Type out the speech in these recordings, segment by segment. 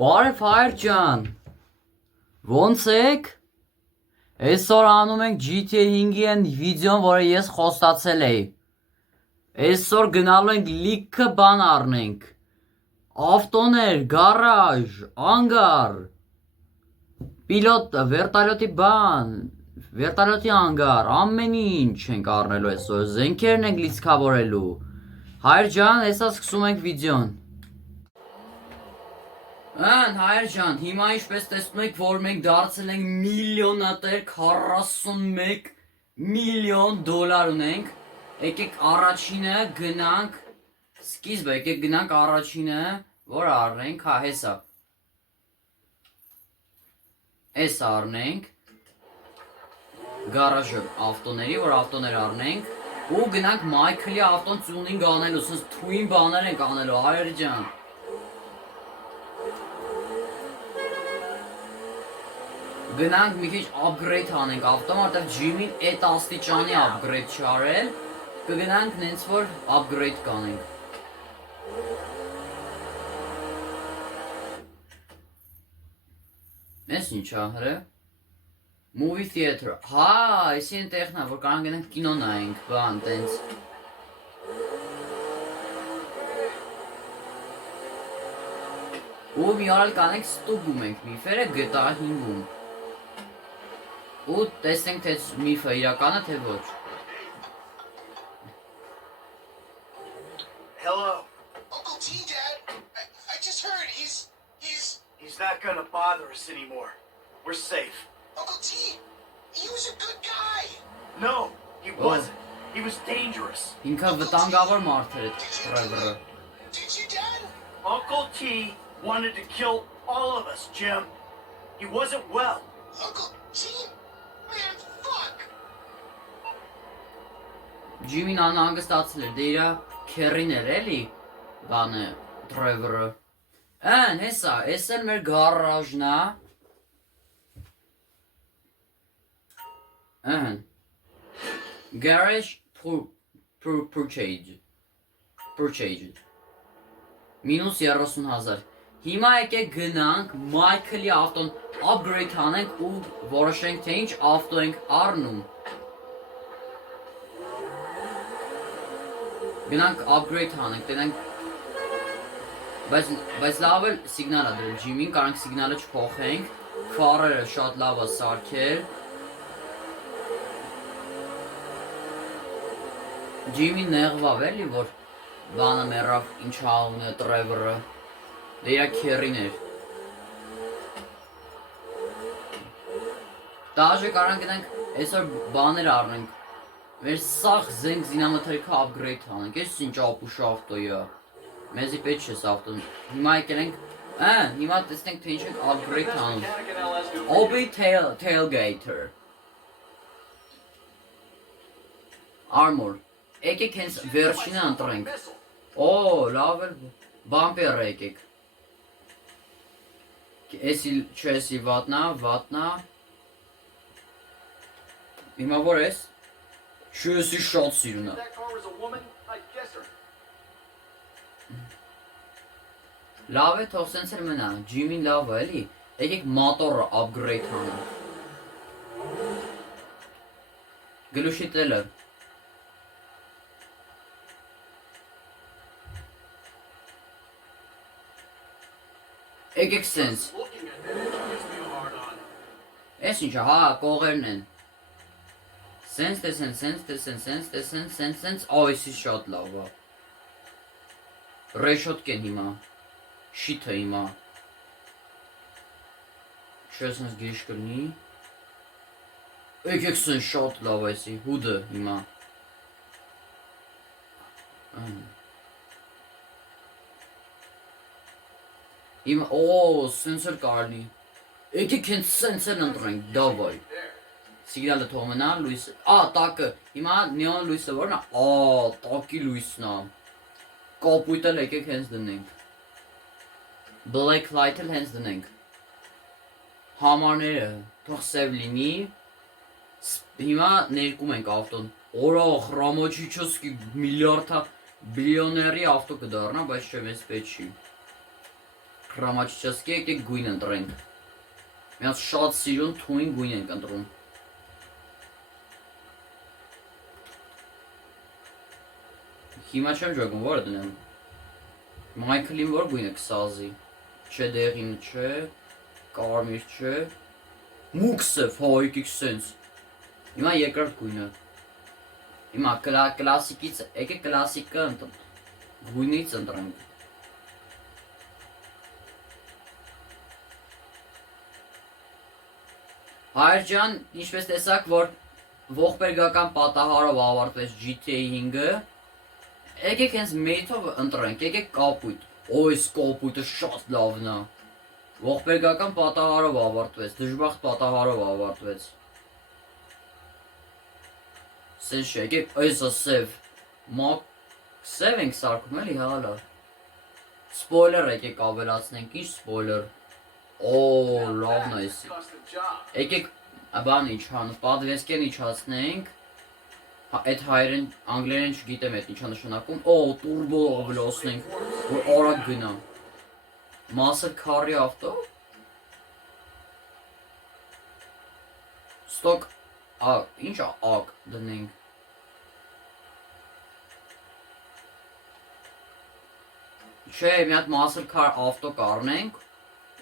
Բարև հայր ջան, ոնց եք? Այսօր անում ենք GTA 5-ի են վիդեոն, որը ես խոստացել էի։ Այսօր գնալու ենք լիքը բան առնենք։ Ավտոներ, գարաժ, անգար, պիլոտ, վերտալյոտի անգար, ամեն ինչ ենք առնելու այսօր, զենքերն ենք լիցքավորելու։ Հայր ջան, այսա սկսում ենք վիդեոն։ Հայր ջան, հիմա ինչպես տեսնում եք, որ մենք դարձել ենք միլիոնատեր, 41 միլիոն դոլար ունենք։ Եկեք առաջինը գնանք, սկիզբը եկեք գնանք առաջինը, որ առնենք, հա հեսա։ Էս առնենք, գարաժը ավտոների, որ ավտոներ առնենք, ու գնանք Մայքլի ավտոն տյունինգ անելու, սենց թույն բաներ ենք անելու, հայր ջան։ Գնանք մի քիչ upgrade անենք ավտոն, որտեղ Ջիմին այդ աստիճանի upgrade չարել, կգնանք նենց որ upgrade կանենք։ Ես ինչա հրե։ Movie theater, հա, այսի են տեխնա, որ կարան գնանք կինո նայենք, բան, տենց։ Ու մի արալ կանենք ստուգում ենք միֆերը GTA 5-ում։ Ու տեսնենք թե միֆը իրական է թե ոչ։ Hello. Uncle T, Dad. I just heard he's not gonna bother us anymore. We're safe. Uncle T, he was a good guy. No, he wasn't. He was dangerous. Ինքը վտանգավոր մարդ էր Trevor-ը։ Did you, Dad? Uncle T wanted to kill all of us, Jim. He wasn't well. Uncle T? Man, fuck! Ջիմին անհանգստացել էր, դե իրա քերին էր էլի, բանը, Trevor-ը։ Հեսա, էս էլ մեր գարաժն է։ Garage purchased Minus 30,000 Հիմա եկեք գնանք Մայքլի ավտոն upgrade անենք ու որոշենք թե ինչ ավտո ենք առնում։ Գնանք upgrade անենք, տենանք բայց լավ էլ սիգնալ է դրել Ջիմին, կարանք սիգնալը չփոխենք, ֆարերը շատ լավ է սարքել։ Ջիմին նեղվավ էլի, որ բանը մեռավ ինչ հաղուն է Trevor-ը, դե իրա քերին էր։ Դաժե կարան գնանք այսօր բաներ առնենք, մեր սաղ զենք զինամթերքը upgrade անենք, ես ինչ ապուշ ավտոյա, մեզի պետք չես ավտոն, հիմա եկել ենք, հիմա տեսնենք թե ինչ ենք upgrade անում, OB tailgater, armor, եկեք հենց վերջինը ընտրենք, լավ էլ, բամպեր եկեք, էսի չեսի վատնա, հիմա որ ես, չեսի շատ սիրունա, լավ է թող սենց էր մնա, Ջիմին լավ է էլի, եկեք մատորը upgrade անենք, գլուշի տելը, եկեք սենց, ես ինչա, հա, կողերն են, սենց տեսեն, այսի շատ լավ է, ռեշոտք են հիմա, շիթը հիմա, չէ սենց գիշ կրնի, եկեք սենց շատ լավ այսի, հուդը հիմա, սենց էլ կարնի, եկեք հենց սենց էլ ընտրենք, դավայ, Սիգնալը թող մնա, լույսը, տակը, հիմա նեոն լույսը որն է, տակի լույսն է, կապույտը եկեք հենց դնենք, black light-ը հենց դնենք, համարները թող սև լինի, հիմա ներկում ենք ավտոն, օրա խրամոչիչոսկի միլիարդա բիլիոների ավտո կդառնա, բայց չէ մեզ պետք չի, խրամոչիչոսկի եկեք գույն ընտրենք, միած շատ սիրուն թույն գույն ենք ընտրում, հիմա չեմ ջոգում, որը դնեմ, Մայքլին որ գույնը կսազի, չէ դեղին չէ, կարմիր չէ, մուքսև, եկեք սենց, հիմա երկրորդ գույնը, հիմա կլասիկից, եկեք կլասիկը գույնից ընտրենք, Հայր ջան, ինչպես տեսակ, որ ողբերգական պատահարով ավարտվեց GTA 5-ը, եկեք հենց մեթով ընտրենք, եկեք կապույտ, այս կապույտը շատ լավն է, ողբերգական պատահարով ավարտվեց, դժբախտ պատահարով ավարտվեց, սենց չէ, եկեք այսը սև, սև ենք սարքում էլի հալա, սպոյլեր եկեք ավելացնենք, ինչ սպոյլեր, լավն է եսի, եկեք բան իչան, պատվեսկեն իչացնենք, այդ հայերեն, անգլերեն չգիտեմ այդ ինչա նշանակում, տուրբո ավելացնենք, որ արագ գնա, muscle car-ի ավտո, stock, ինչա ակ դնենք, չէ, մի հատ muscle car ավտո կառնենք,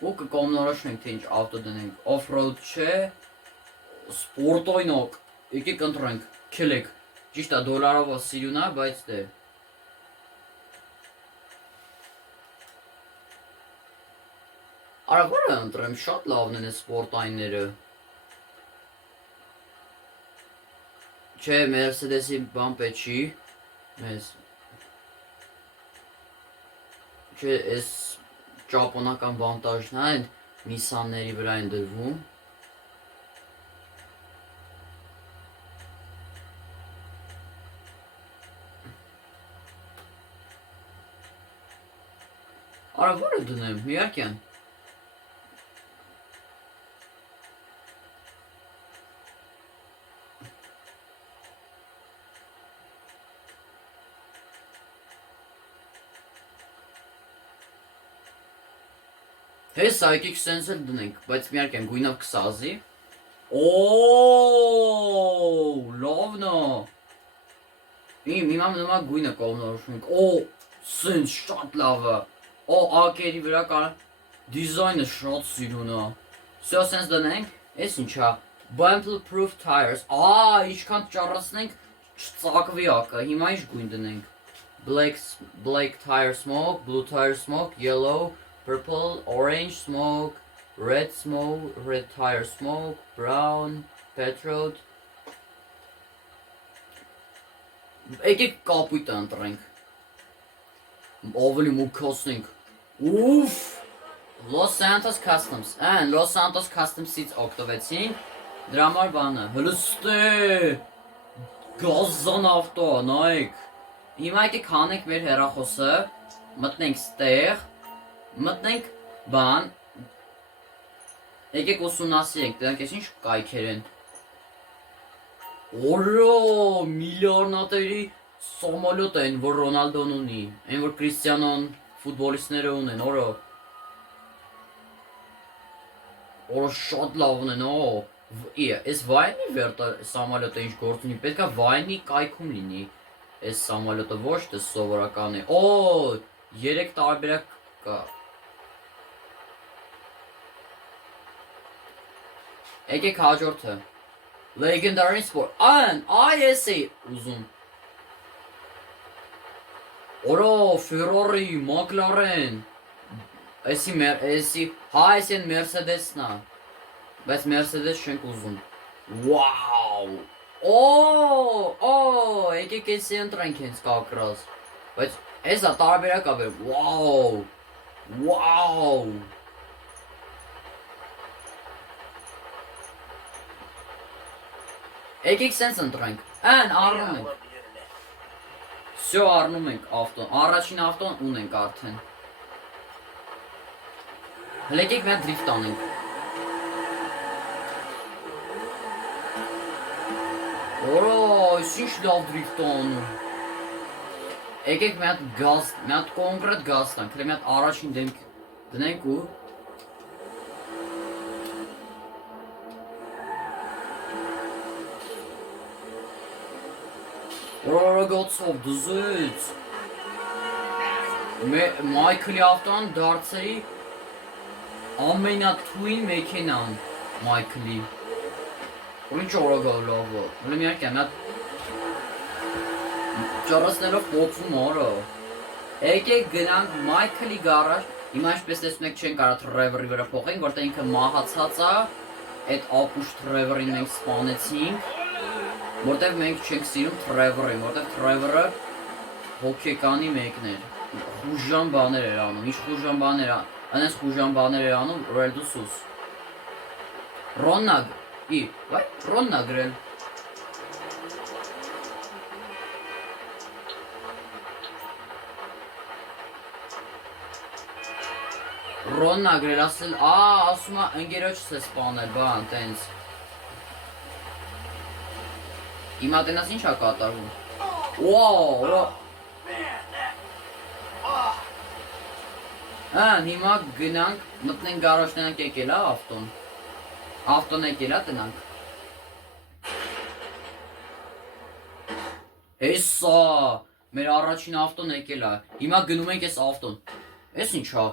ու կկողմնորոշենք, թե ինչ ավտո դնենք, off-road չէ, սպորտոյնոկ, եկեք ընտրենք, քելեք, ճիշտ է դոլարով սիրուն է, բայց դե Արա որը ընտրեմ, շատ լավն են սպորտայինները Չէ, Mercedes-ի բան պետք չի մեզ Չէ, այս ճապոնական բանտաժն է, Nissan-ների վրա են դրվում Արա որը դնեմ, միակյան Հեսա եկեք սենց էլ դնենք, բայց միարկյան գույնով կսազի լավն է Հիմա նոմա գույնը կողմնորոշում ենք, սենց շատ լավ է ակերի վրա կար դիզայնը շատ սիրուն է Սյո սենց դնենք, ես ինչա Bumper-proof tires, ինչքան ճառացնենք չծակվի ակը, հիմա ինչ գույն դնենք Black tire smoke, blue tire smoke, yellow, purple, orange smoke, red tire smoke, brown, petrol Եկեք կապույտը ընտրենք Ավելի մուքոսնենք Ուֆ Los Santos Customs Los Santos Customs-ից օգտվեցին Դրա համար բանը Հլստե Գազան ավտո նայեք Հիմա եկեք հանենք մեր հեռախոսը Մտնենք ստեղ Մտնենք բան Եկեք ուսումնասիրենք Դրանք ես ինչ կայքեր են միլիարդատերի Սոմոլոտ են, որ Ռոնալդոն ունի, են որ Կրիստիանոն ֆուտբոլիստները ունեն, Օրո շատ լավն են, Ես վայնի վերտը սամալյոտը ինչ գործ ունի, պետք է վայնի կայքում լինի, Ես սամալյոտը ոչ թե սովորական է, 3 տարբերակ կա, Եկեք հաջորդը, Legendary Sport, ես էի ուզում, Օրո, Ferrari, McLaren, Էսի են Mercedes-ն է, բայց Mercedes չենք ուզում, եկեք էսի ընտրենք հենց կակրած, բայց էսա տարբերակ աբեր, Եկեք սենց ընտրենք։ Ան առնում ենք։ Всё առնում ենք ավտոն։ Առաջին ավտոն ունենք արդեն։ Հələ եկեք մի հատ դրիֆտ անենք։ Օրո, ինչ լավ դրիֆտ անում։ Եկեք մի հատ գազ, մի հատ կոնկրետ գազ տանք, հələ մի հատ առաջին դեմք դնենք ու Ռորոգոցով դզույց Մայքլի ավտոն դարձրի ամենաթույն մեքենան Մայքլի Ինչ օրոգով լավը Հələ միակ եմ հատ ճարասներով պոծում արա Եկեք գնանք Մայքլի գարաժ Հիմա ինչպես տեսնում եք չեն կարա Թրևերի վրա փոխենք որտեղ ինքը մահացած է Այդ ապուշ Թրևերին մենք սպանեցինք Որտեղ մենք չենք սիրում Թրևերին, որտեղ Թրևերը հոգեկանի մեկն էր Խուժան բաներ էր անում, ինչ խուժան բաներ անես խուժան բաներ էր անում Ռելդուսուս Ռոննա գրել Ռոննա գրել ասել, ասում է ընկերոջս է սպանել, բան, տենց Հիմա տենաս ինչ է կատարվում Հիմա գնանք, մտնենք գարաժ տնանք եկել է ավտոն Ավտոն եկել է տնանք Հեսա, մեր առաջին ավտոն եկել է Հիմա գնում ենք ես ավտոն Ես ինչ է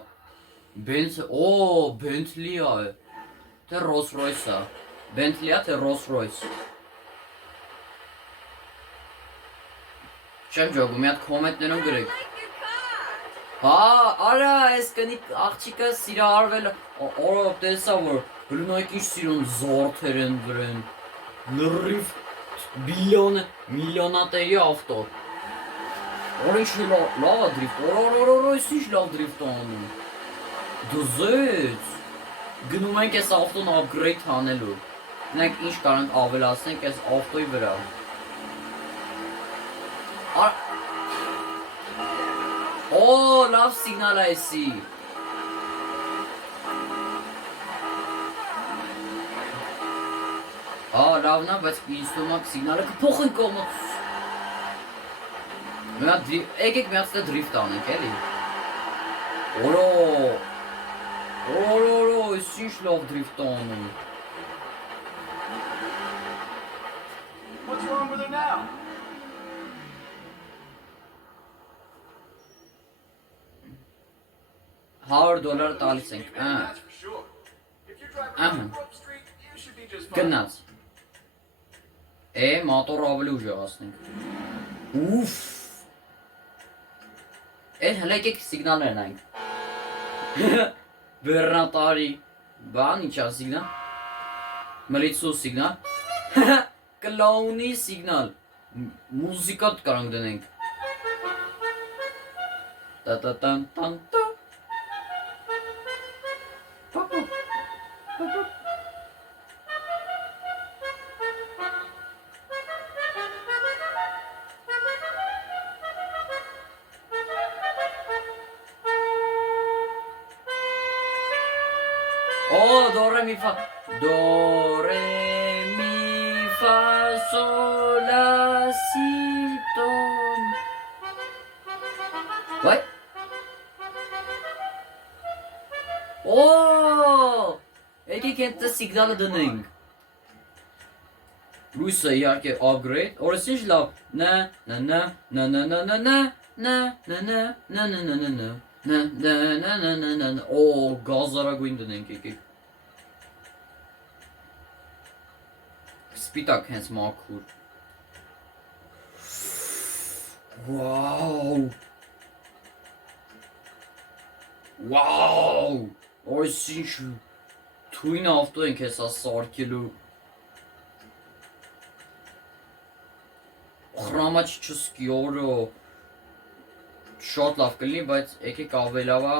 Բենթլի է Թե Ռոս Ռոյս է Բենթլի է թե Ռոս Ռոյս Չեմ ջոգում, մի հատ կոմենտներում գրեք արա, ես կնիկ աղջիկը սիրահարվել Արա, տեսա որ Հլունայք ինչ սիրուն զորթեր են վրեն Լրիվ միլիոնատերի ավտո Որ ինչ լավ է դրիվտ, ես ինչ լավ դրիվտ անում Դուզեց Գնում ենք ես ավտոն upgrade հանելու Նենք ինչ կարանք ավելացնենք ես ավտոյի վրա լավ սիգնալ է եսի լավն է, բայց ինձ թվում է սիգնալը կփոխենք կողմը Եկեք մի հատ դրիվտ անենք, էլի Օրո, ես ինչ լավ դրիվտ անում What's wrong with her now? $100 տալիս ենք Գնաց մատորը ավելի ուժեղացնենք Ուֆ հələ եկեք սիգնալներ նայենք Բեռնատարի Բան ինչ է սիգնալ Մլիցու սիգնալ Կլաունի սիգնալ Մուզիկա կարանք դնենք Տա-տա-տան-տան-տա Do re mi fa sol la si do What? Եկեք այդ սիգնալը դնենք Լույսը իհարկե upgrade Օրս ինչ լավ Գազարագույն դնենք եկեք Սպիտակ հենց մաքուր Վաու Օրս ինչ թույն ավտո ենք հեսա սարկելու Խրամաչ չսկի օրո Շատ լավ կլինի, բայց եկեք ավելավա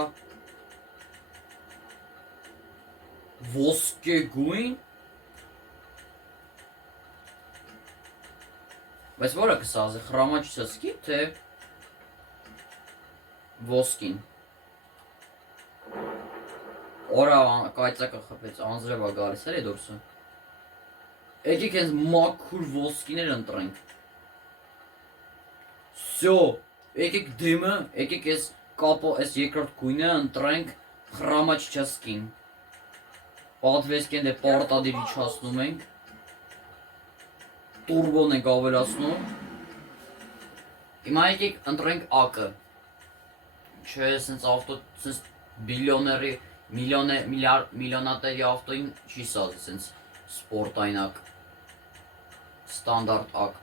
Ոսկե գույն Բայց որը կսազի, խրամաչսկի, թե ոսկին։ Օրա կայծակը խփեց, անձրևա գալիս էլի դուրսը։ Եկեք հենց մաքուր ոսկիներ ընտրենք։ Всё, եկեք դեմը, եկեք այս կապը, այս երկրորդ գույնը ընտրենք խրամաչսկին։ Պատվեսկեն դե պարտադիր իջացնում ենք։ Տուրբոն ենք ավելացնում։ Հիմա եկեք ընտրենք ակը։ Չէ, սենց ավտո, սենց բիլիոների, միլիոնատերի ավտոին չի սազի, սենց սպորտային ակ, ստանդարտ ակ,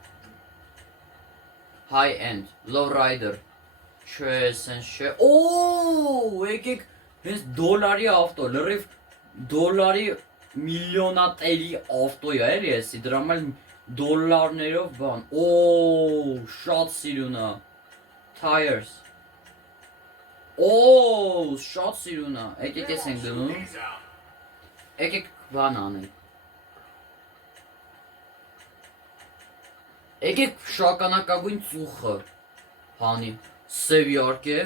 high end, low rider, չէ, սենց չէ, եկեք հենց դոլարի ավտո, լրիվ դոլարի միլիոնատերի ավտոյ է, էլի եսի, դրա մել դոլարներով բան, շատ սիրունա, tires, շատ սիրունա, եկեք ես ենք դնում, եկեք բան անենք, եկեք շագանակագույն ծուխը հանի, սև իարկե,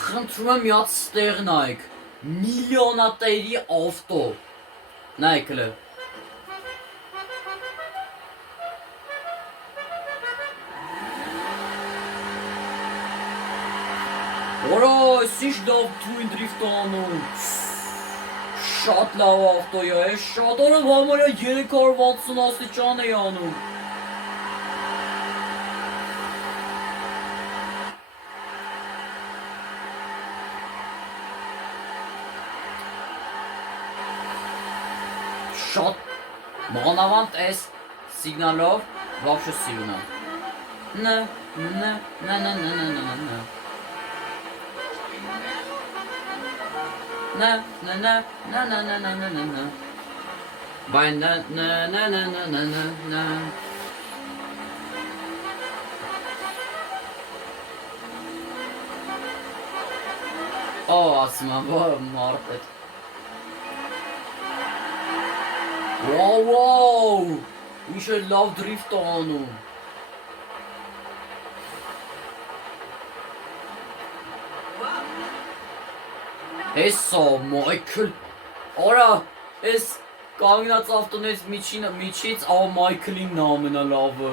խնդրում եմ միած ստեղ նայք, միլիոնատերի ավտո, նայք լը, Օրա, ինչ լավ թույն դրիֆտ անում, շատ լավ ավտոյ է, շատ օրով համարյա 360 աստիճան է անում։ Շատ մանավանդ այս սիգնալով վավշը սիրունա։ Նա Բայց ասում եմ, մարդ էդ Վաու, ինչ է լավ դրիֆտ անում Հեսա, Մայքլ, արա, ես կանգնած ավտոնից միջից Մայքլինն ամենալավը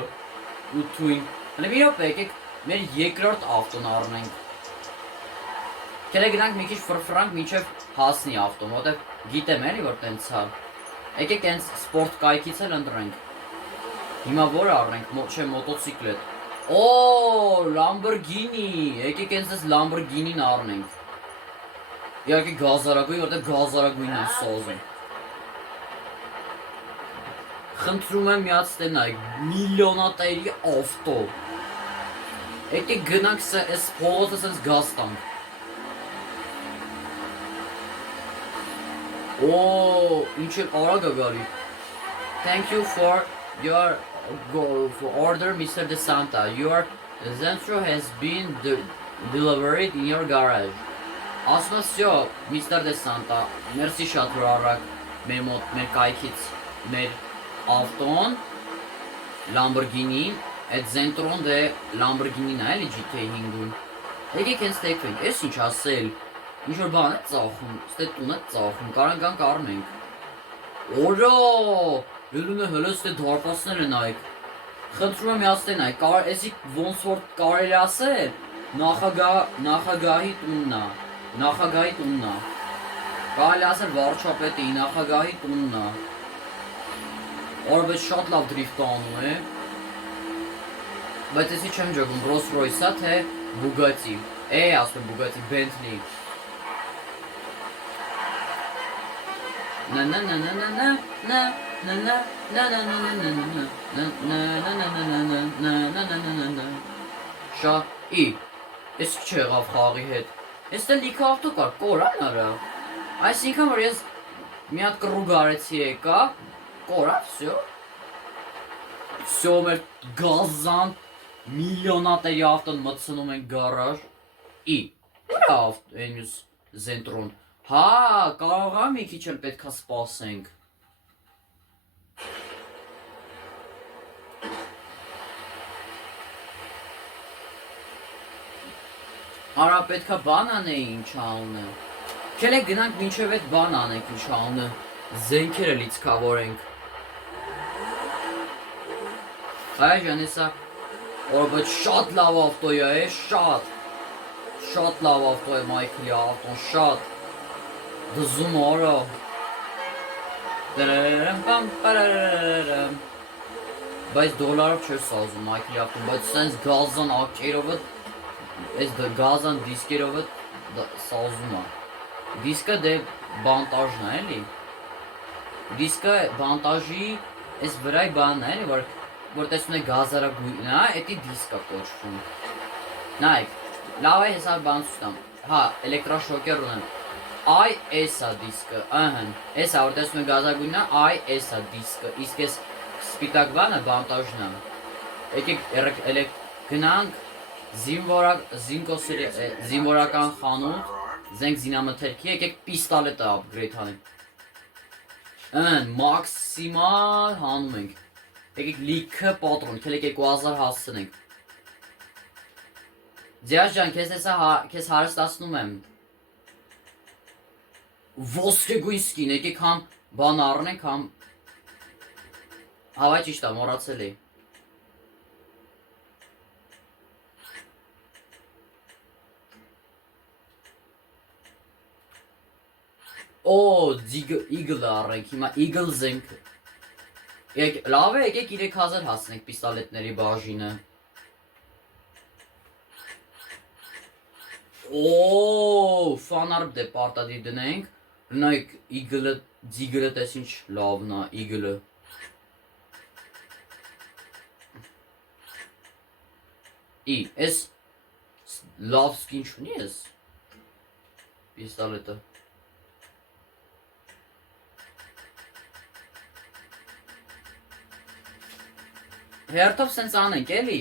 ու թույն Հլի մի հոպ եկեք մեր երկրորդ ավտոն առնենք Կերը գնանք մի քիչ ֆրֆրանք մինչև հասնի ավտոն, որտև գիտեմ էլի որ տենց հա Եկեք հենց սպորտ կայքից էլ ընտրենք Հիմա որ առնենք, չէ մոտոցիկլետ Լամբորգինի, եկեք հենց ես Լամբորգինին առնենք Իհարկե գազարագույն, որտեղ գազարագույնն են սազում Խնդրում եմ միած տենայք, միլիոնատերի ավտո Եկեք գնանք այս փողոցը սենց գազ տանք ինչ էլ արագ է գալի Thank you for your order, Mr. DeSanta Your Zentro has been delivered in your garage Ասում ես, սյո, Mr. DeSanta, մերսի շատ որ առակ մեր մոտ, մեր կայքից, մեր ավտոն, Լամբորգինին, այդ Zentron դե Լամբորգինին է, էլի GT5-ուն Եկեք հենց տեքվենք, ես ինչ ասել, ինչ-որ բան է ծախում, ստե տուն է ծախում, կարանք առնենք Օրա, լելուն է հլը ստե դարպասներ են այք Խնդրում եմ միած տեն այք, էսի ոնց որ կարելի ասել, նախագահի տունն է Նախագահի տունն է Կարելի ասել վարչապետի նախագահի տունն է Որ բայց շատ լավ դրիֆտ անում է Բայց եսի չեմ ջոգում Rolls Royce-ա թե Bugatti ասում Bugatti, Bentley Շա, ես ինչ եղավ խաղի հետ Ես տել լիքը ավտո կար, կորան արա Այսինքն որ ես մի հատ կռուգ արեցի եկա Կորան, վсё Վсё մեր գազան միլիոնատերի ավտոն մտցնում ենք գարաժ Ուր է մյուս Zentron Հա, կարող է մի քիչ էլ պետքա սպասենք Արա պետքա բան անեին չանունը։ Քելե գնանք մինչև այդ բան անենք ինչ անունը։ Զենքերը լիցքավորենք։ Այժմ հեսա օրը շատ լավ ավտո է, շատ։ Շատ լավ ավտո է Մայքլի ավտոն, շատ։ Դզում օրը։ Դրերեմ պամ պարարարարարամ։ Բայց դոլարով չէր սազում Մայքլի ավտոն, բայց սենց գազան ակերովը, այս գազան դիսկերովը սազում է։ Դիսկը դե բանտաժն է, էլի։ Դիսկը բանտաժի այս վրայ բանն է, էլի, որ տեսնում է գազարագույն է, էդի դիսկ է կոչվում։ Նայք, լավ է հեսա բան սուտամ, հա, էլեկտրաշոկեր ունեմ, այ էս է դիսկը, ըհն, էս է, որ տեսնում է գազագույնն է, այ էս է դիսկը, իսկ էս սպիտակ բանը բանտաժն է, եկեք գնանք զինվորական խանութ, զենք զինամթերքի, եկեք պիստալետը upgrade հանենք, ըհն, մաքսիմալ հանում ենք, եկեք լիքը պատրոն, կելեք 2000 հասցնենք, Ձյազ ջան, քեզ հարստացնում եմ, ոսկեգույն սկին, եկեք համ բան առնենք, համ Հավայ ճիշտ է, մոռացել էի։ Օ, իգլը առենք, հիմա իգլ զենք։ Լավ է, եկեք 3000 հասնենք պիստալետների բաժինը։ Օ, ֆանարբ դե պարտադիր դնենք, նայք իգլը, ձիգլը տես ինչ լավն է, իգլը։ Ես լավ սկին չունի ես պիստալետը հերթով սենց անենք էլի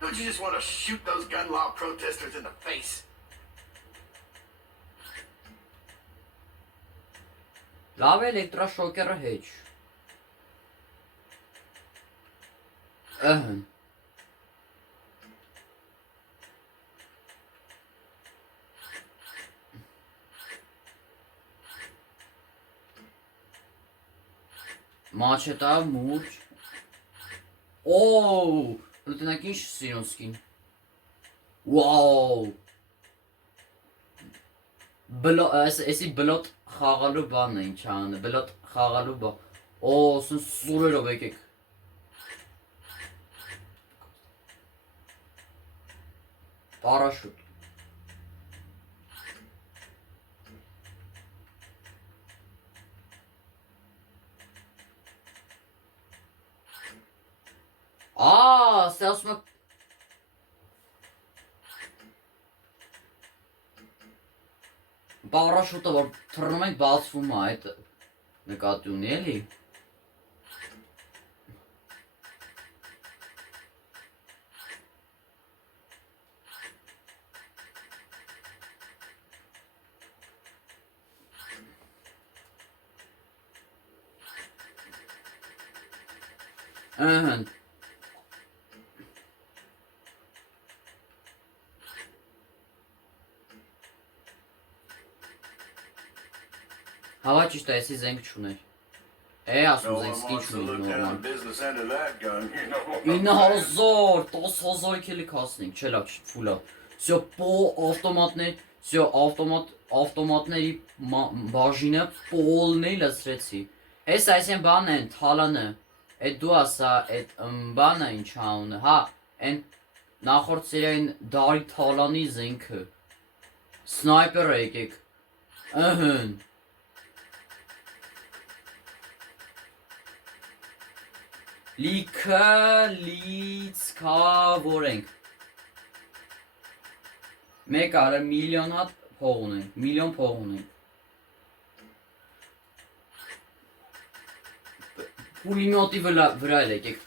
Don't you just want to shoot those gun law protesters in the face? Լավ էլեկտրաշոկերը հեչ Ըհն Մաչետա, մուրջ Օ, լուտնակ ինչ սիրուն սկին Վաու Էսի բլոտ խաղալու բանն է ինչ անը, բլոտ խաղալու բան, օ, սն սուրերով եկեք, պարաշուտ, ստե ասում է, Պարաշուտը, որ թռնում ենք բացվում է, այդ նկատի ունի էլի։ Ըհն։ Հավա ճիշտ է, եսի զենք չուներ։ Ասում զենք սկին չուներ նորմալ։ 9000, 10000 կելի կասնենք, չէ լավ, ֆուլա։ Սյո ավտոմատների բաժինը պոլն էի լսրեցի։ Ես այսեն բան են, թալանը, էդ դու ասա, էդ բանը ինչ անունը, հա, են նախորդ սերային դարի թալանի զենքը։ Սնայպերը եկեք, ըհն։ Լիքը լիցքավորենք Մեկ արը միլիոն հատ փող ունենք, միլիոն փող ունենք Պուլիմյոտի վրա էլ եկեք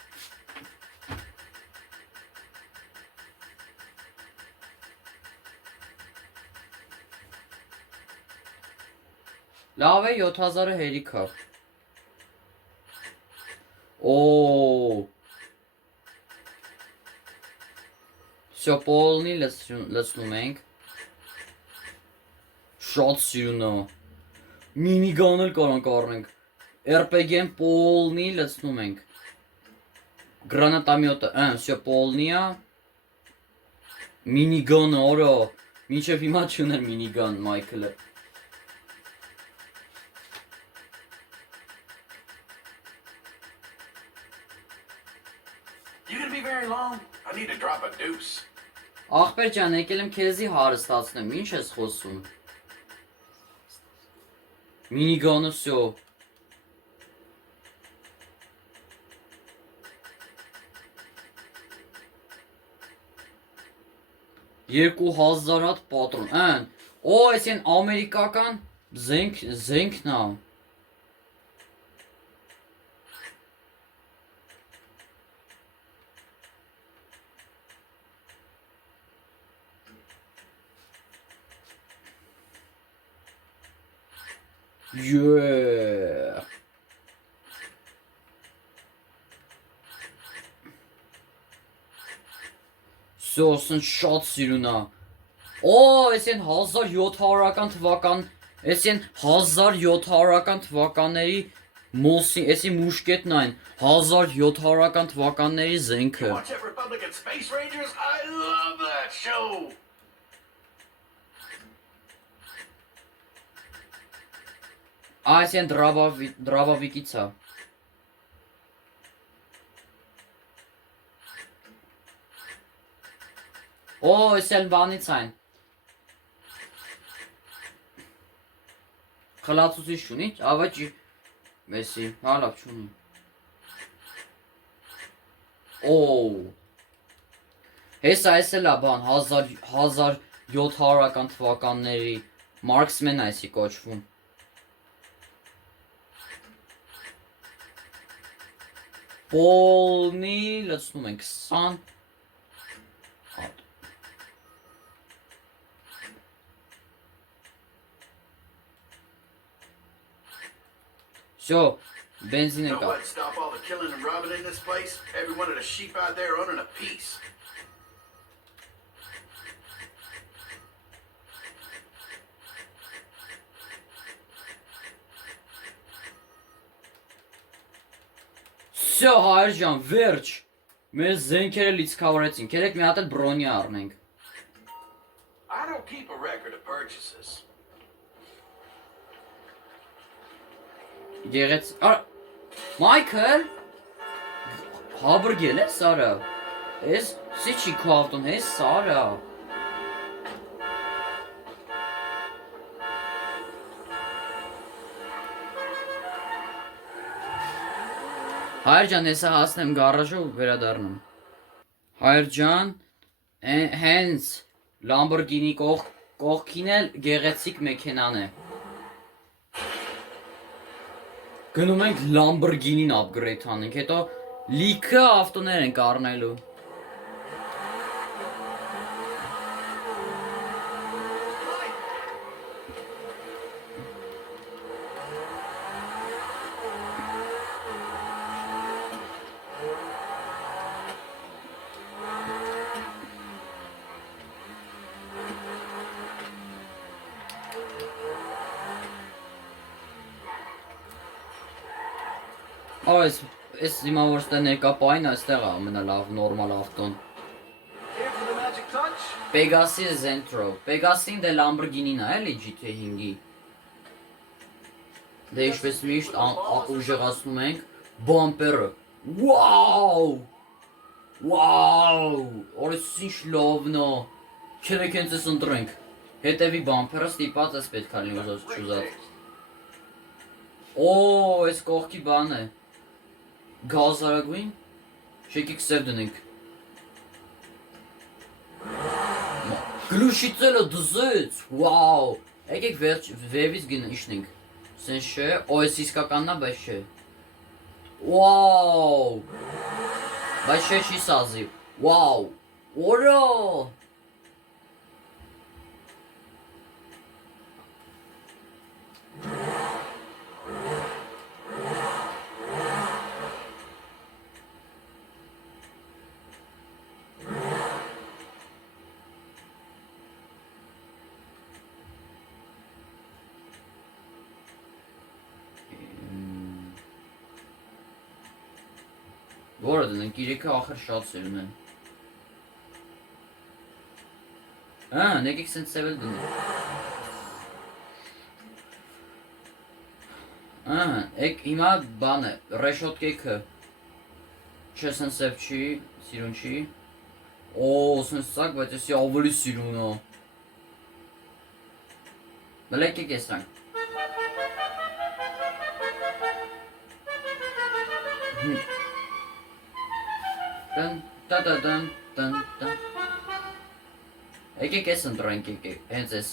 Լավ է 7000-ը հերիք է Օ Всё Պոլնի լցնում ենք Շատ սիրուն է Մինիգան էլ կարանք առնենք RPG-ն Պոլնի լցնում ենք Գրանատամյոտը Всё Պոլնի է Մինիգանը արա Մինչև հիմա չուներ մինիգան Մայքլը You gonna be very long? I need to drop a deuce. Ախպեր ջան, եկել եմ քեզի հարստացնեմ, ինչ ես խոսում Մինիգանը всё Երկու հազար հատ պատրոն Օ, ես են ամերիկական զենքն է Yeah. Սոսն շատ սիրուն է Օ, ես են 1700-ական թվական Ես են 1700-ական թվականների Մոսի, եսի մուշկետն այն 1700-ական թվականների զենքը Watch that Republican Space Rangers? I love that show. Այս են դրավավիկից է Օ, ես էլ բանից այն Խլացուցիչ չունի, ավաճի Մեսի, հալավ չունի Օ Հեսա այս էլ է բան 1700-ական թվականների Մարքսմեն այսի կոչվում Պոլնի լցնում ենք 20 Всё, բենզին You know ենք what? Stop all the killing and robbing in this place. Every one of the sheep out there owning a piece. Всё, հայր ջան, վերջ Մեր զենքերը լիցքավորեցինք, երեք մի հատ էլ բրոնի առնենք I don't keep a record of purchases. Գեղեց, Մայքլ Հաբրգել է սարը Ես սիչի քո ավտոն է սարը Հայր ջան, եսա հասնեմ գարաժը ու վերադառնում Հայր ջան, հենց Լամբորգինի կողքին էլ գեղեցիկ մեքենան է Գնում ենք Լամբորգինին upgrade անենք, հետո լիքը ավտոներ ենք առնելու Այս հիմա որ ստե ներկա պայն այստեղ է ամենալավ նորմալ ավտոն Here for the magic touch. Պեգասի Zentro Պեգասին դե Լամբորգինին է էլի GT5-ի Դե ինչպես միշտ ուժեղացնում ենք բամպերը Վաու Վաու Օրես ինչ լավն է Չերեք հենց ես ընտրենք Հետևի բամպերը ստիպած ես պետք է լինի ուզած չուզած Օ, ես կողքի բան է Գազարագույն Շեկիկ սև դնենք Գլուշից էլը դզեց Վաու Եկեք վերևից իշնենք Սենց չէ Օ, ես իսկականն է, բայց չէ Վաու Բայց չէ չի սազի Վաու Որա Որը դնենք, իրեքը ախր շատ սերուն են։ Նեկեք սենց սև էլ դնենք։ Եկ հիմա բան է, ռեշոտկեքը չէ սենց սև չի, սիրուն չի։ Սենց սակ, բայց եսի ավելի սիրուն է։ Բլեկեք եսրանք։ Տն Եկեք ես ընտրենք եկեք, հենց ես։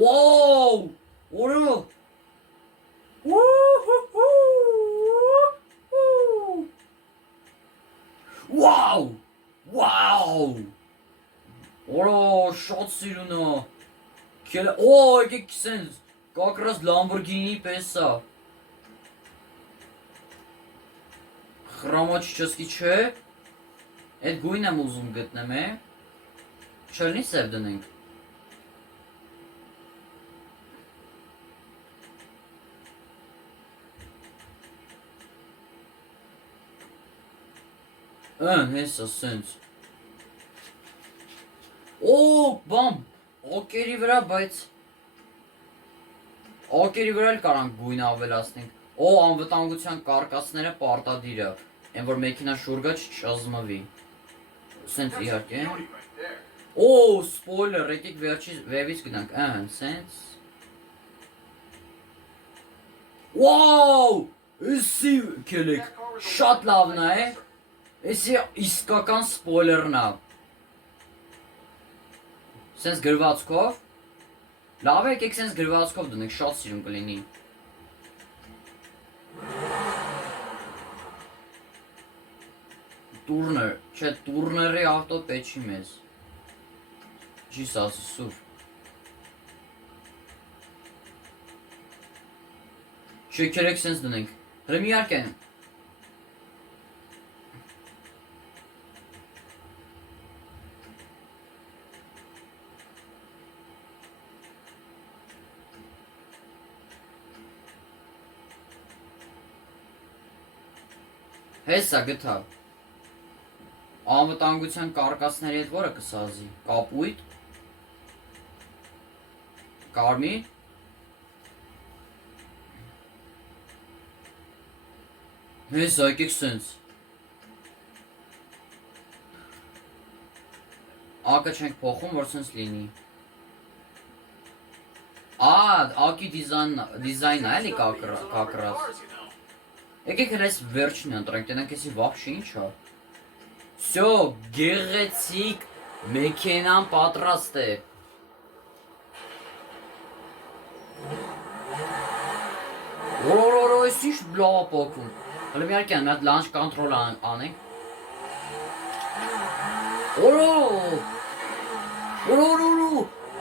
Վոու, որը։ Վաու, որը շատ սիրուն է։ Եկեք սենց, կակրաս լամբորգինի պես է։ Խրամաչիչեսկի չէ, այդ գույն եմ ուզում գտնեմ է, չելնի սև դնենք։ Հեսա սենց։ Բամ, ակերի վրա, բայց ակերի վրա էլ կարանք գույն ավելացնենք։ Անվտանգության կարկասները պարտադիր է, են որ մեքինա շուրգա չճազմվի։ Սենց իհարկե։ Սպոյլեր, եկեք վերջից գնանք, սենց։ Էսի կելեք, շատ լավն է, էսի իսկական սպոյլերն է։ Սենց գրվածքով, լավ է եկեք սենց գրվածքով դնենք, շատ սիրուն կլինի։ Տուրներ, չէ, տուրների ավտո պեչի մեզ։ Չի սասի սուր։ Չէ, կերեք սենց դնենք, հրը միարկ են։ Հեսա գտա։ Անվտանգության կարկասների հետ որը կսազի, կապույտ, կարմի, հեսա եկեք սենց, ակը չենք փոխում, որ սենց լինի, ակի դիզայնն է էլի կակրած, եկեք հենց վերջին ընտրենք, տենանք եսի վապշի ինչ է։ Всё, գեղեցիկ մեքենան պատրաստ է։ Այս ինչ լավ է պոկում։ Հələ միարկե մի հատ լանչ կոնտրոլ անենք։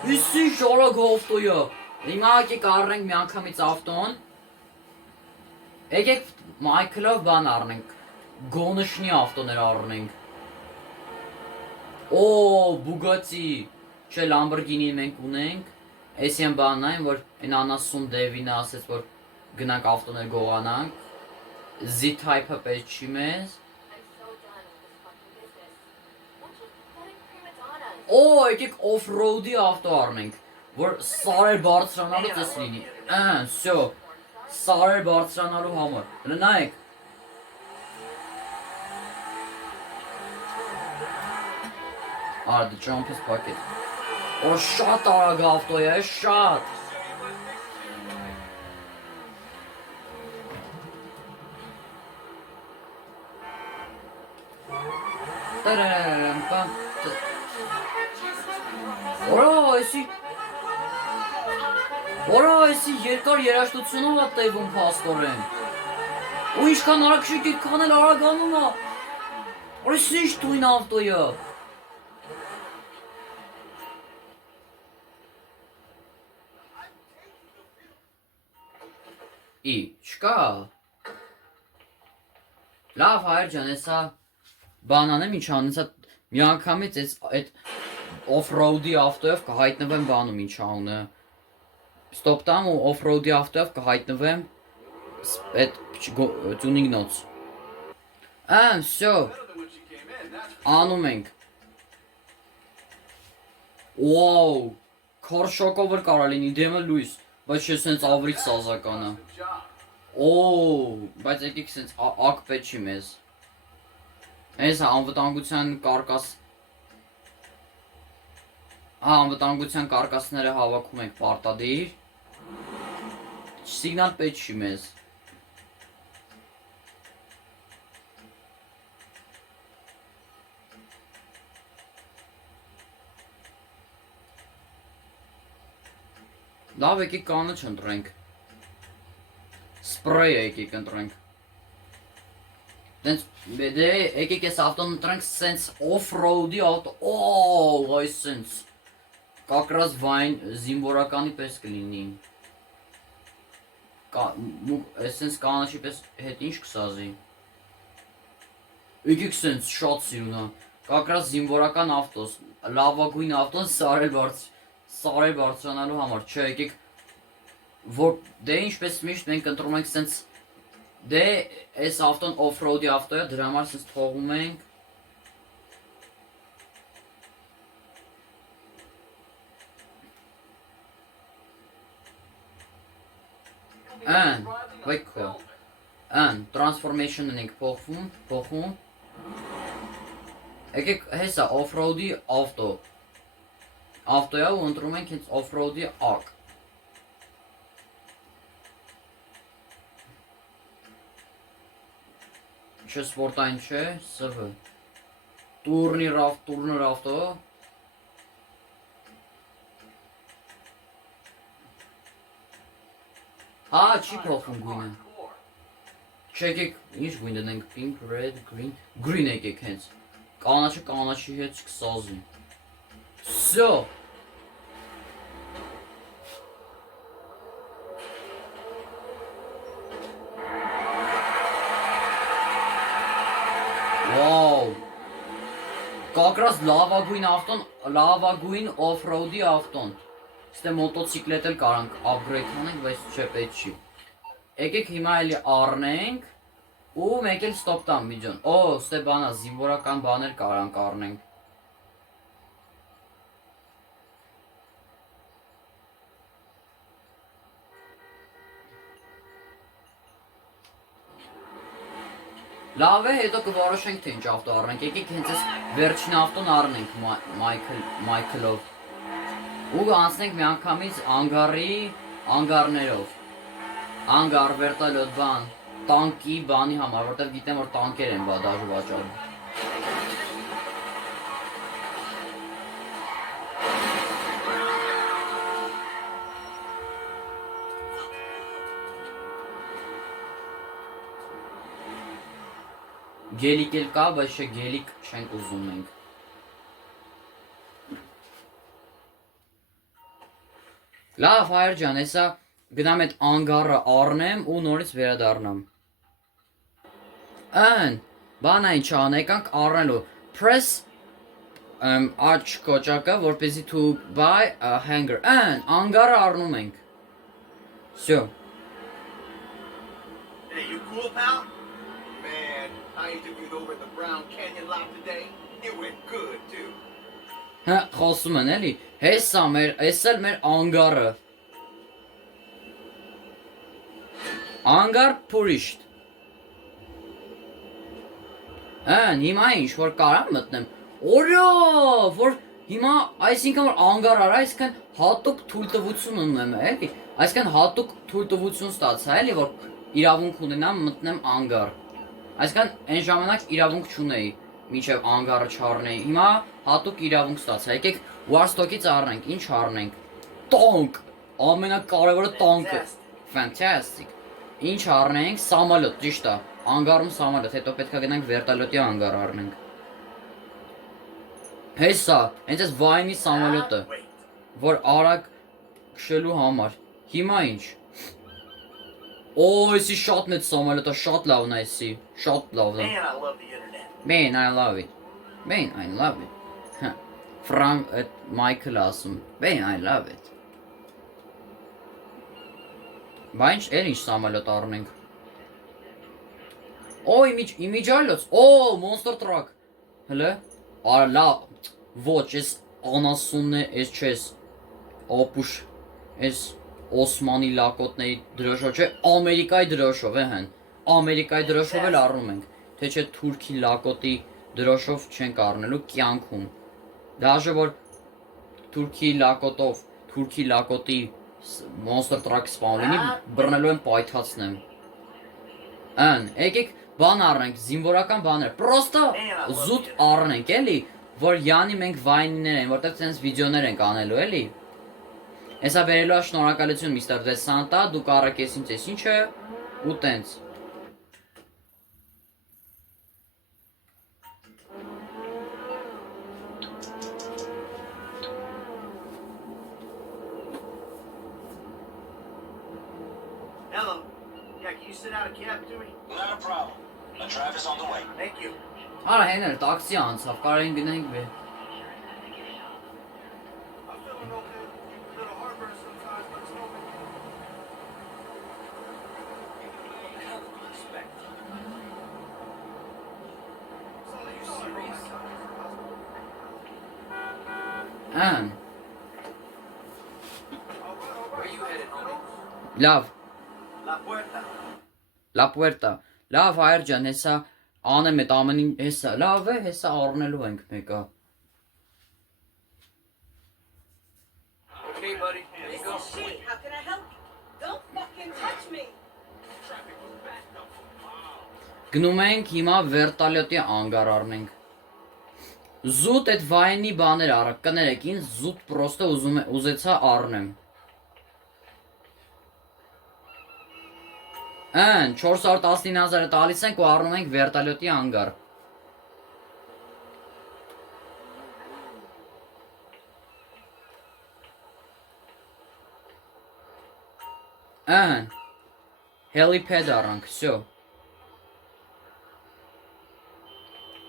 Այս ինչ արագ ավտոյա։ Հիմա եկեք առնենք մի անգամից ավտոն։ Եկեք Մայքլով բան առնենք։ Գոնշնի ավտոներ առնենք։ Բուգատի, չէ լամբորգինի մենք ունենք, էսի են բանն այն, որ են անասուն դևինը ասեց, որ գնանք ավտոներ գողանանք, Z-type-ը պետք չի մեզ, եկեք off-road-ի ավտո առնենք, որ սարեր բարձրանալու տես լինի, սյո, սարեր բարձրանալու համար, նայեք, the jump is pocket. Շատ արագ ավտո է, շատ։ Էսի երկար երաշտությունով է տևում փաստորեն։ Ինչքան արագ շիկ այդքան էլ արագանում է։ Այս ինչ տույն ավտոյը։ Չկա։ Լավ հայր ջան, եսա բանանեմ ինչ անես, մի անգամից այդ off-road-ի ավտոյով կհայտնվեմ բանում ինչ անունը։ Stop տամ ու off-road-ի ավտոյով կհայտնվեմ այդ tuning-նոց։ Всё։ Անում ենք։ Wow, քար շոկով էլ կարա լինի, դեմը լույս, բայց չէ սենց ավրիչ սազականը։ Բայց եկեք սենց ակ պետք չի մեզ։ Այս անվտանգության կարկաս անվտանգության կարկասները հավաքում ենք պարտադիր։ Սիգնալ պետք չի մեզ։ Լավ, եկեք կանաչ ընտրենք։ Սպրեյ եկեք ընտրենք։ Դենց դե եկեք այս ավտոն ընտրենք սենց off-road-ի ավտո։ Այս սենց как раз վայն զինվորականի պես կլինի։ Սենց կանաչի պես հետ ինչ կսազի։ Եկեք սենց շատ սիրուն է։ Как раз զինվորական ավտոս, լավագույն ավտոն Սարել բարձրանալու համար, չէ, եկեք, որ դե ինչպես միշտ մենք ընտրում ենք սենց, դե այս ավտոն off-road-ի ավտոյա, դրա համար սենց թողում ենք, վայքո, transformation-ն ենք փոխում, եկեք հեսա off-road-ի ավտոյա ու ընտրում ենք հենց off-road-ի ակ։ Չէ սպորտային չէ, SV։ Տուրնիր ավտո։ Չի փոխում գույնը։ Չէ եկեք, ինչ գույն դնենք, pink, red, green եկեք հենց։ Կանաչը կանաչի հետ չկսազի։ Всё։ Wow, как раз լավագույն off-road-ի ավտոն։ Ստե մոտոցիկլետ էլ կարանք upgrade անենք, բայց չէ պետք չի։ Եկեք հիմա էլի առնենք ու մեկ էլ stop տամ միջոն։ Ստե բանա, զինվորական բաներ կարանք առնենք։ Լավ է, հետո կորոշենք թե ինչ ավտո առնենք, եկեք հենց այս վերջին ավտոն առնենք Մայքլով ու անցնենք միանգամից անգարներով, անգար, վերտալյոտ բան, տանկի բանի համար, որտև գիտեմ որ տանկեր են դաժու վաճառում։ Գելիկ էլ կա, բայց չէ գելիկ չենք ուզում ենք։ Լավ, հայր ջան, հեսա գնամ այդ անգարը առնեմ ու նորից վերադառնամ։ Բանա ինչ անեկանք առնելու։ Press աչ կոճակը, որպեսզի to buy a hanger։ Անգարը առնում ենք։ Всё։ Hey, you cool, pal? Man, I interviewed over at the Brown Canyon lot today. It went good, too. Խոսում են էլի, հեսա էս էլ մեր անգարը։ Անգար փուրիշտ։ Հիմա ինչ որ կարամ մտնեմ։ Օրյո, որ հիմա այսինքն որ անգար արա, այսինքն հատուկ թույլտվություն ունեմ էլի։ Այսինքն հատուկ թույլտվություն ստացա էլի, որ իրավունք ունենամ մտնեմ անգար։ Այսինքն այն ժամանակ իրավունք չունեի, մինչև անգարը չառնեի։ Հիմա հատուկ իրավունք ստացա։ Եկեք Warstock-ից առնենք, ինչ առնենք։ Տանկ, ամենակարևորը տանկը։ Fantastic։ Ինչ առնենք, սամալոտ, ճիշտ է։ Անգարում սամալոտ, հետո պետք է գնանք վերտալյոտի անգար առնենք։ Հեսա, հենց այս վայնի սամալյոտը, որ արագ քշելու համար։ Հիմա ինչ։ Էսի շատ մեծ սամալյոտ է, շատ լավն է էսի, շատ լավն է։ Man, I love it. Man, I love it. Frank at Michael ասում, Man, I love it. Բա ինչ սամալյոտ առնենք։ Օ, իմիջայլոց։ Օ, Monster Truck։ Հələ։ Արա լավ։ Ոչ, էս անասունն է, էս չես։ Ապուշ, էս Օսմանի լակոտների դրոշով չէ, Ամերիկայի դրոշով է հեն։ Ամերիկայի դրոշով էլ առնում ենք, թե չէ թուրքի լակոտի դրոշով չենք առնելու կյանքում։ Դաժե որ թուրքի լակոտի Monster Truck սպան լինի, բռնելու եմ պայթացնեմ։ Ան, եկեք բան առնենք, զինվորական բաներ։ Պրոստը զուտ առնենք, էլի, որ յանի մենք վայնիներ են, որտեղ ցենց վիդեոներ ենք անելու, էլի։ Հեսա բերելու է շնորհակալություն միստր Դե Սանտա, դուք առեք ես ինչը ու տենց։ Hello. Yeah, can you send out a cab to me? Not a problem. A drive is on the way. Thank you. Արա հեներ տաքսի անցավ, կարող են գնենք վեր։ I'm feeling okay. A little heartburn sometimes, but it's no big deal. What the hell did you expect? So, you serious? Ան, Where are you headed, homie? լավ, La Puerta. La Puerta, լավ հայր ջան, հեսա անեմ էտ ամենին, հեսա լավ է, հեսա առնելու ենք մեկա։ Okay, buddy. There you go. This is she. How can I help you? Don't fucking touch me. Գնում ենք հիմա վերտալյոտի անգար առնենք։ Զուտ այդ վայնի բաներ առակ, կներեք ինձ զուտ պրոստը ուզեցա առնեմ։ Ան, 419,000-ը տալիս ենք ու առնում ենք վերտալյոտի անգար։ Ան, helipad առանք, всё։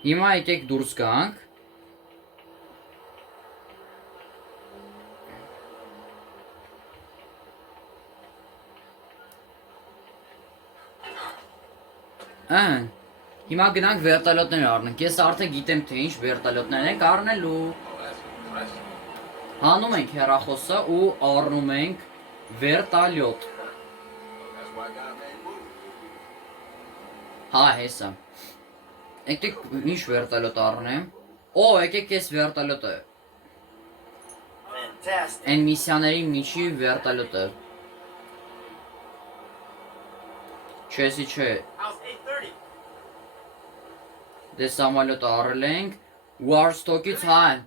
Հիմա եկեք դուրս գանք։ Ան, հիմա գնանք վերտալյոտներ առնենք, ես արդեն գիտեմ թե ինչ վերտալյոտներ ենք առնելու։ Հանում ենք հեռախոսը ու առնում ենք վերտալյոտ։ Հա, հեսա։ Եկեք ինչ վերտալյոտ առնեմ։ Օ, եկեք ես վերտալյոտը։ Fantastic. Այն միսիաների միջի վերտալյոտը։ Չեսի չէ։ How's 8:30? Դե սամալյոտ առել ենք, Warstock-ից հան,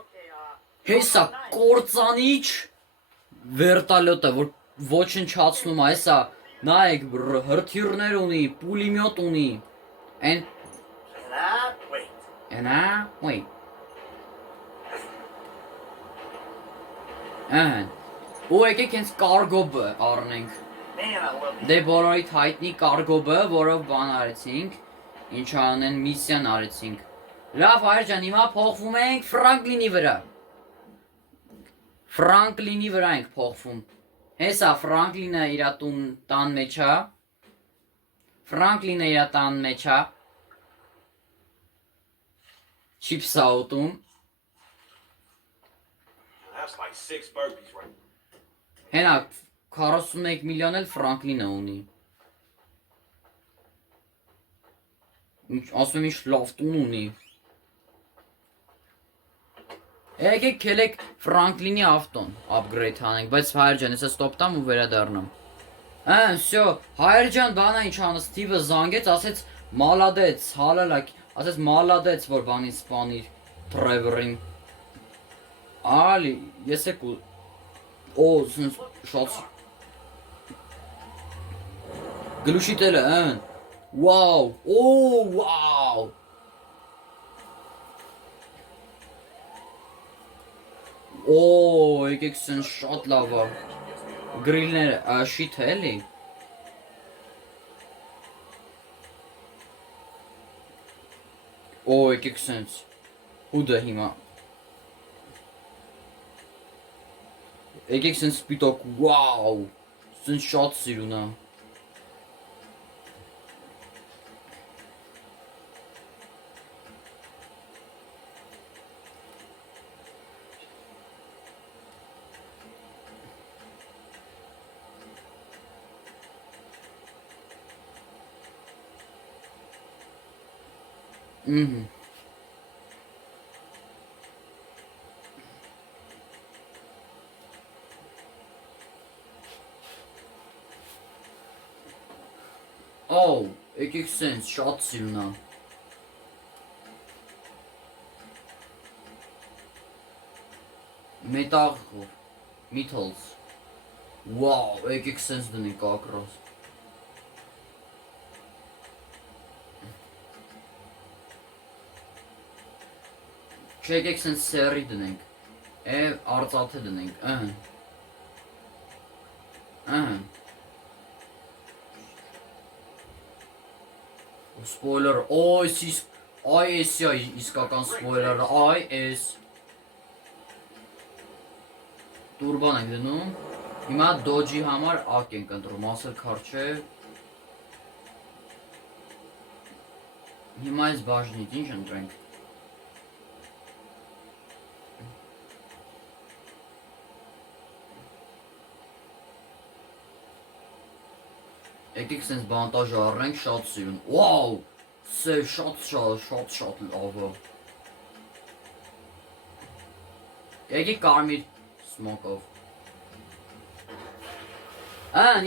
Okay, հեսա կործանիչ վերտալյոտը, որ ոչնչացնում է, հեսա, նայեք հրթիռներ ունի, պուլիմյոտ ունի, են, wait. ենա, ոյ, ան, ու եկեք հենց կարգոբը առնենք, Man, I love you. դե բոլորիդ հայտնի կարգոբը, որով բան արեցինք, ինչ անեն միսիան արեցինք, լավ հայր ջան, հիմա փոխվում ենք Ֆրանկլինի վրա, Ֆրանկլինի վրա ենք փոխվում, հեսա Ֆրանկլինը իրա տան մեջա, Ֆրանկլինը իրա տան մեջա, չիպս ա ուտում, That's like 6 burpees, right? հենա 41 միլիոն էլ Ֆրանկլինը ունի, ասում եմ ինչ լավ տուն ունի, եկեք կելեք Ֆրանկլինի ավտոն upgrade հանենք, բայց հայր ջան, հեսա ստոպ տամ ու վերադառնամ, ան, всё, հայր ջան, բանա ինչ անը, Ստիվը զանգեց, ասեց մալադեց, հալալակ, ասեց մալադեց, որ բանի սպանիր Թրևորին, ալի, ես եք ու, օ, սնս շատ, գլուշի տելը, ան, վաու, օ, վաու, օ, եկեք սեն շատ լավ է, գրիլները, շիթ է էլի, օ, եկեք սենց, հուդը հիմա, եկեք սենց սպիտոք, վաու, Ցենց շատ սիրուն է։ Oh, եկեք սենց շատ սիրուն է։ Մետաղով, Metals։ Wow, եկեք սենց դնենք ակրոս։ Չեկեք սենց սերի դնենք։ Արծաթե դնենք, Սպոյլեր, այս է իսկական սպոյլերը, այս Տուրբան ենք դնում, հիմա դոջի համար ակ ենք ընտրում, ասել քար չէ, հիմա այս բաժնից ինչ ընտրենք, եկեք սենց բանտաժը առնենք, շատ սիրուն, վաու, սև շատ լավը, եկեք կարմիր սմոկով,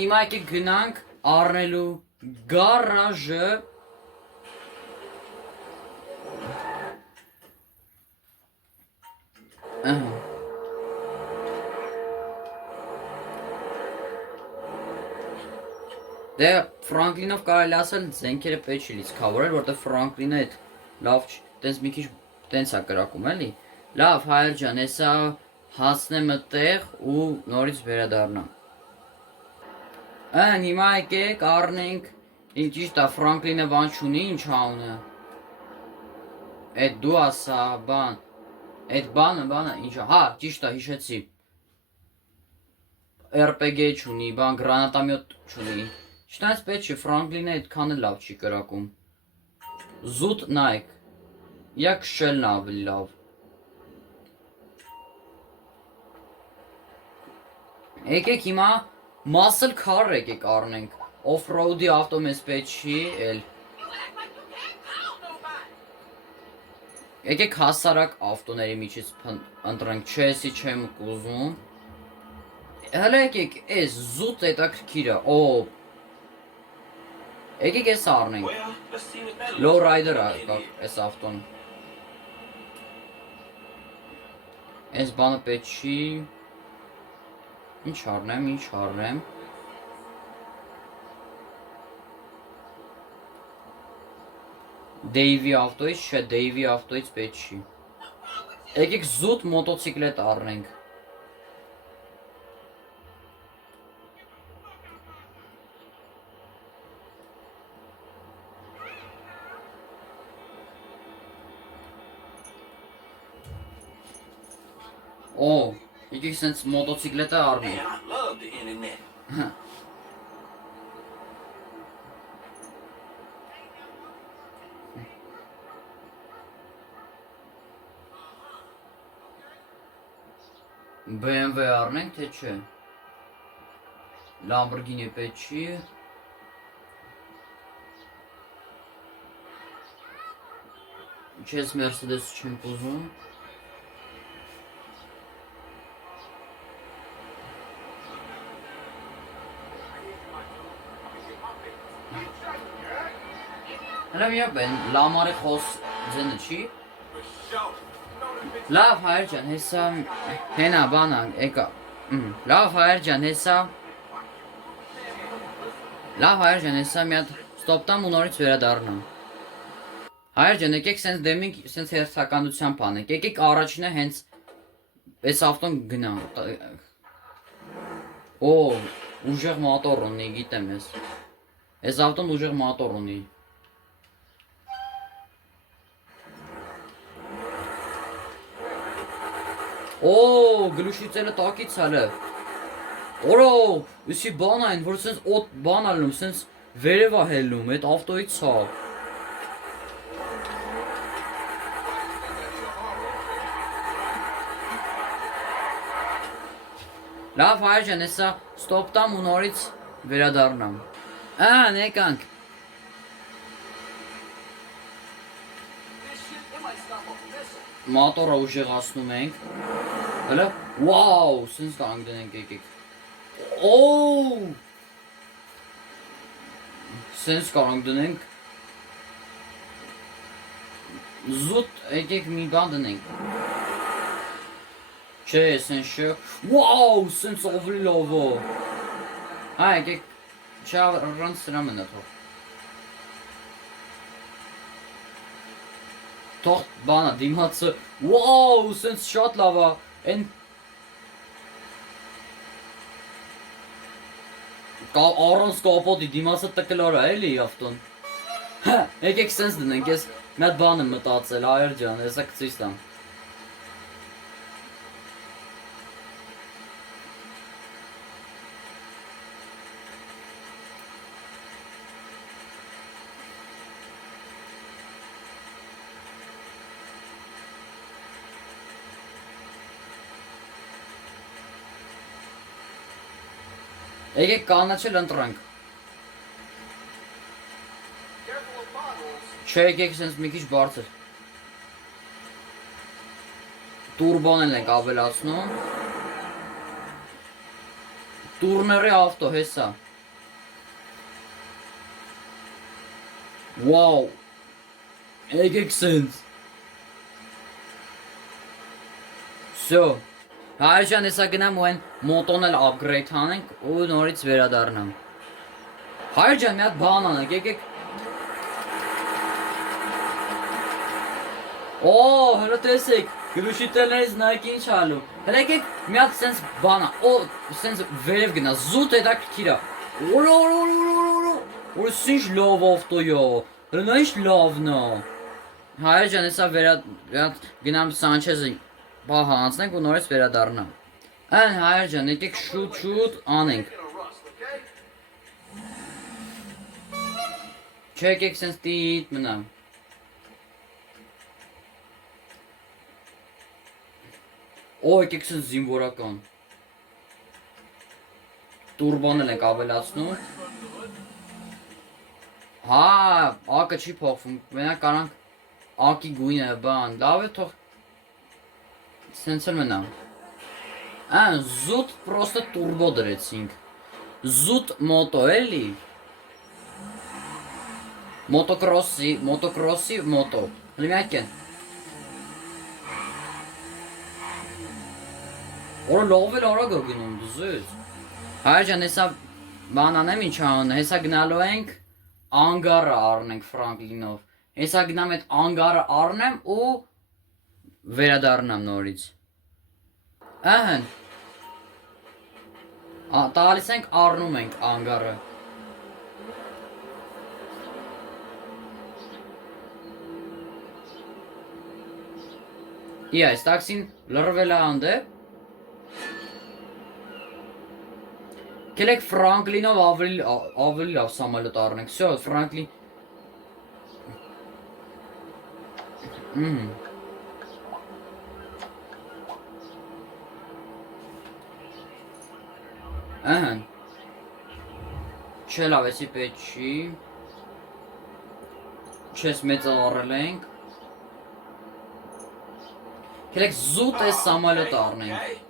հիմա եկեք գնանք առնելու գարաժը, Դե Ֆրանկլինով կարելի ասել զենքերը պետք չի լիցքավորել, որտեղ Ֆրանկլինը այդ լավ տենց մի քիչ տենց է կրակում էլի։ Լավ, հայր ջան, հեսա հասնեմ այդտեղ ու նորից վերադառնամ։ Հիմա եկեք առնենք, ինչ ճիշտ է, Ֆրանկլինը բան չունի, ինչ անունը։ Այդ դու ասա, բան։ Այդ բանը ինչ է, հա, ճիշտ է, հիշեցի։ RPG չունի, բան գրանատամյոտ չունի։ Չնայած պետք չի, Ֆրանկլինը այդքան էլ լավ չի կրակում։ Զուտ նայեք։ Յակ շելն ավելի լավ։ Եկեք հիմա muscle car եկեք առնենք։ Off-road-ի ավտո մեզ պետք չի էլ։ Եկեք հասարակ ավտոների միջից ընտրենք, չեսի չեմ ուզում։ Հələ եկեք, այս զուտ հետաքրքիր է, Եկեք ես առնենք, Lowrider է այս ավտոն, այս բանը պետք չի, ինչ առնեմ, Davey ավտոից, չէ, Davey ավտոից պետք չի, եկեք զուտ մոտոցիկլետ առնենք, եկեք սենց մոտոցիկլետը առնենք, BMW առնենք, թե չէ, Lamborghini պետք չի, չես Mercedes չենք ուզում, Հələ միապ են, լամարի խոս ձենը չի, լավ հայր ջան, հեսա, հենա բանան, եկա, լավ հայր ջան, հեսա մի հատ ստոպտամ ու նորից վերադառնամ, հայր ջան, եկեք սենց դեմինք, սենց հերթականությամբ անենք, եկեք առաջինը հենց, ես ավտոն գնա, ուժեղ մատոր ունի, գիտեմ ես, ես ավտոն ուժեղ մատոր ունի, գլուշիցելը տակից հալը, Օրո, ուսի բան այն, որ սենց օդ բան ալնում, սենց վերև ա հելնում, այդ ավտոյի ցավ։ Լավ հայր ջան, հեսա ստոպ տամ ու նորից վերադառնամ։ Եկանք։ Մոտորը ուժեղացնում ենք։ Հələ, վաու, սենց կանք դնենք եկեք։ Օու։ Սենց կանք դնենք։ Զուտ եկեք մի բան դնենք։ Չէ, սենց շը։ Վաու, սենց ավելի լավ է։ Հա, եկեք, չէ առանց սրա մնա թող։ Թող բանա դիմացը, վաու, սենց շատ լավ է, են առանց կապոտի դիմացը տկլար է, էլի ավտոն։ Հա, եկեք սենց դնենք, ես մի հատ բան եմ մտածել, հայր ջան, հեսա կցույց տամ։ Եկեք կանաչել ընտրենք։ Չէ, եկեք սենց մի քիչ բարձր։ Տուրբոն ենք ավելացնում։ Տուրների ավտո, հեսա։ Վաու։ Եկեք սենց։ Սո։ Հայր ջան, հեսա գնամ ու այն մոտոն էլ upgrade անենք ու նորից վերադառնամ։ Հայր ջան, մի հատ բան անենք, եկեք։ Օ, հələ տեսեք, գրուշիտելներից նայեք ինչ ալու։ Հələ եկեք մի հատ սենց բանա, օ, սենց վերև գնա, զուտ հետաքրքիր է։ Որ ինչ լավ ավտոյա, հələ նա ինչ լավն է։ Հայր ջան, հեսա գնամ Սանչեզը բահ անցնենք ու նորից վերադառնամ։ Այն հայր ջան, եկեք շուտ անենք։ Չէ, եկեք սենց տիտ մնամ։ Օ, եկեք սենց զինվորական։ Տուրբոն էլ ենք ավելացնում։ Հա, ակը չի փոխվում, մենակ կարանք ակի գույնը բան, լավ է թող սենց էլ մնամ։ Այն զուտ պրոստը տուրբո դրեցինք։ Զուտ մոտո էլի։ Մոտոկրոսի մոտո։ Լիմյակ են։ Որը լավ էլ արագ է գնում դզես։ Հայր ջան, հեսա բան անեմ ինչ ան, հեսա գնալու ենք անգարը առնենք Ֆրանկլինով։ Հեսա գնամ այդ անգարը առնեմ ու վերադառնամ նորից։ Ահն։ Տալիս ենք առնում ենք անգարը։ Իա, այս տաքսին լրվել է անդե։ Կելեք Ֆրանկլինով ավելի լավ սամալոտ առնենք։ Всё, Ֆրանկլին։ Ահն։ Չէ լավ, էսի պետք չի։ Չես մեծը առել ենք։ Կելեք զուտ այս սամալոտ առնենք։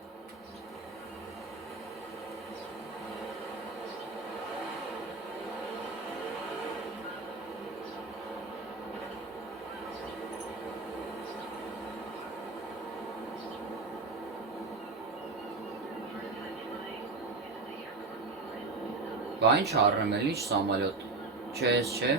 Բա ինչ առնեմ էլ, ինչ սամալոտ։ Չէ, ես չէ։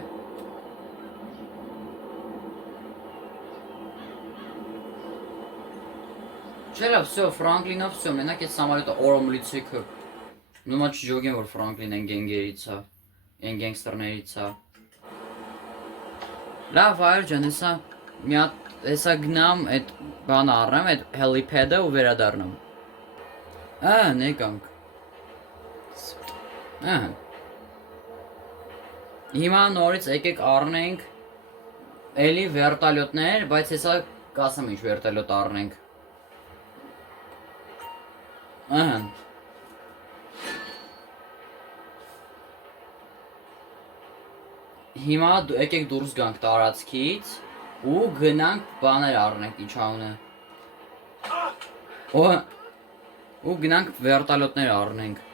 Չէ լավ, всё, Ֆրանկլինով всё, մենակ այս սամալոտը օրոմլիցիքը։ Նոմա չջոգեն, որ Ֆրանկլին են գենգերից է, են գենգստերներից է։ Լավ, հայր ջան, հեսա գնամ, այդ բանը առնեմ, այդ հելիպեդը ու վերադառնամ։ Եկանք։ Ահա։ Հիմա նորից եկեք առնենք էլի վերտալյոտներ, բայց հեսա կասեմ ինչ վերտալյոտ առնենք։ Ահա։ Հիմա եկեք դուրս գանք տարածքից ու գնանք բաներ առնենք ինչ անունը։ Ու գնանք վերտալյոտներ առնենք։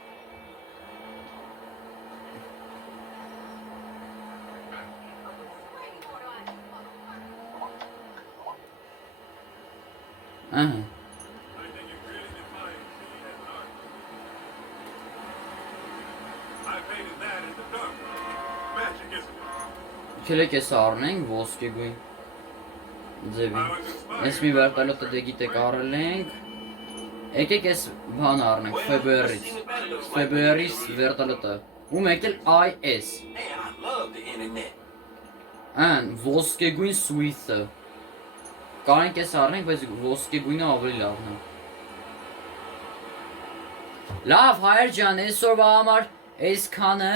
Ահա։ Քելեք էս առնենք ոսկեգույն ձևի։ Ես մի վերտալյոտը դե գիտեք առել ենք։ Եկեք էս բան առնենք FBR-ից։ FBR-ից վերտալյոտը։ Ու մեկ էլ IS։ Ան ոսկեգույն սուիթը։ Կարենք էս առնենք, բայց ոսկեգույնը ավելի լավն է։ Լավ, հայր ջան, այսօրվա համար այսքանը,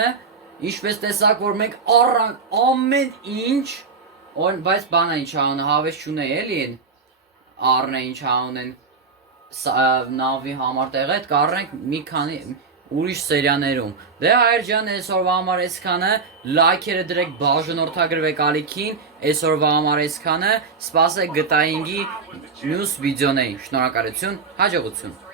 ինչպես տեսակ, որ մենք առանք ամեն ինչ, բայց բանա ինչ անունը, հավես չունեի էլի են, առնե ինչ անունեն նավի համար տեղը, այդ կառնենք մի քանի ուրիշ սերիաներում։ Դե հայր ջան, այսօրվա համար այսքանը, լայքերը դրեք, բաժանորդագրվեք ալիքին, այսօրվա համար այսքանը, սպասեք GTA 5-ի մյուս վիդեոներին, շնորհակալություն, հաջողություն։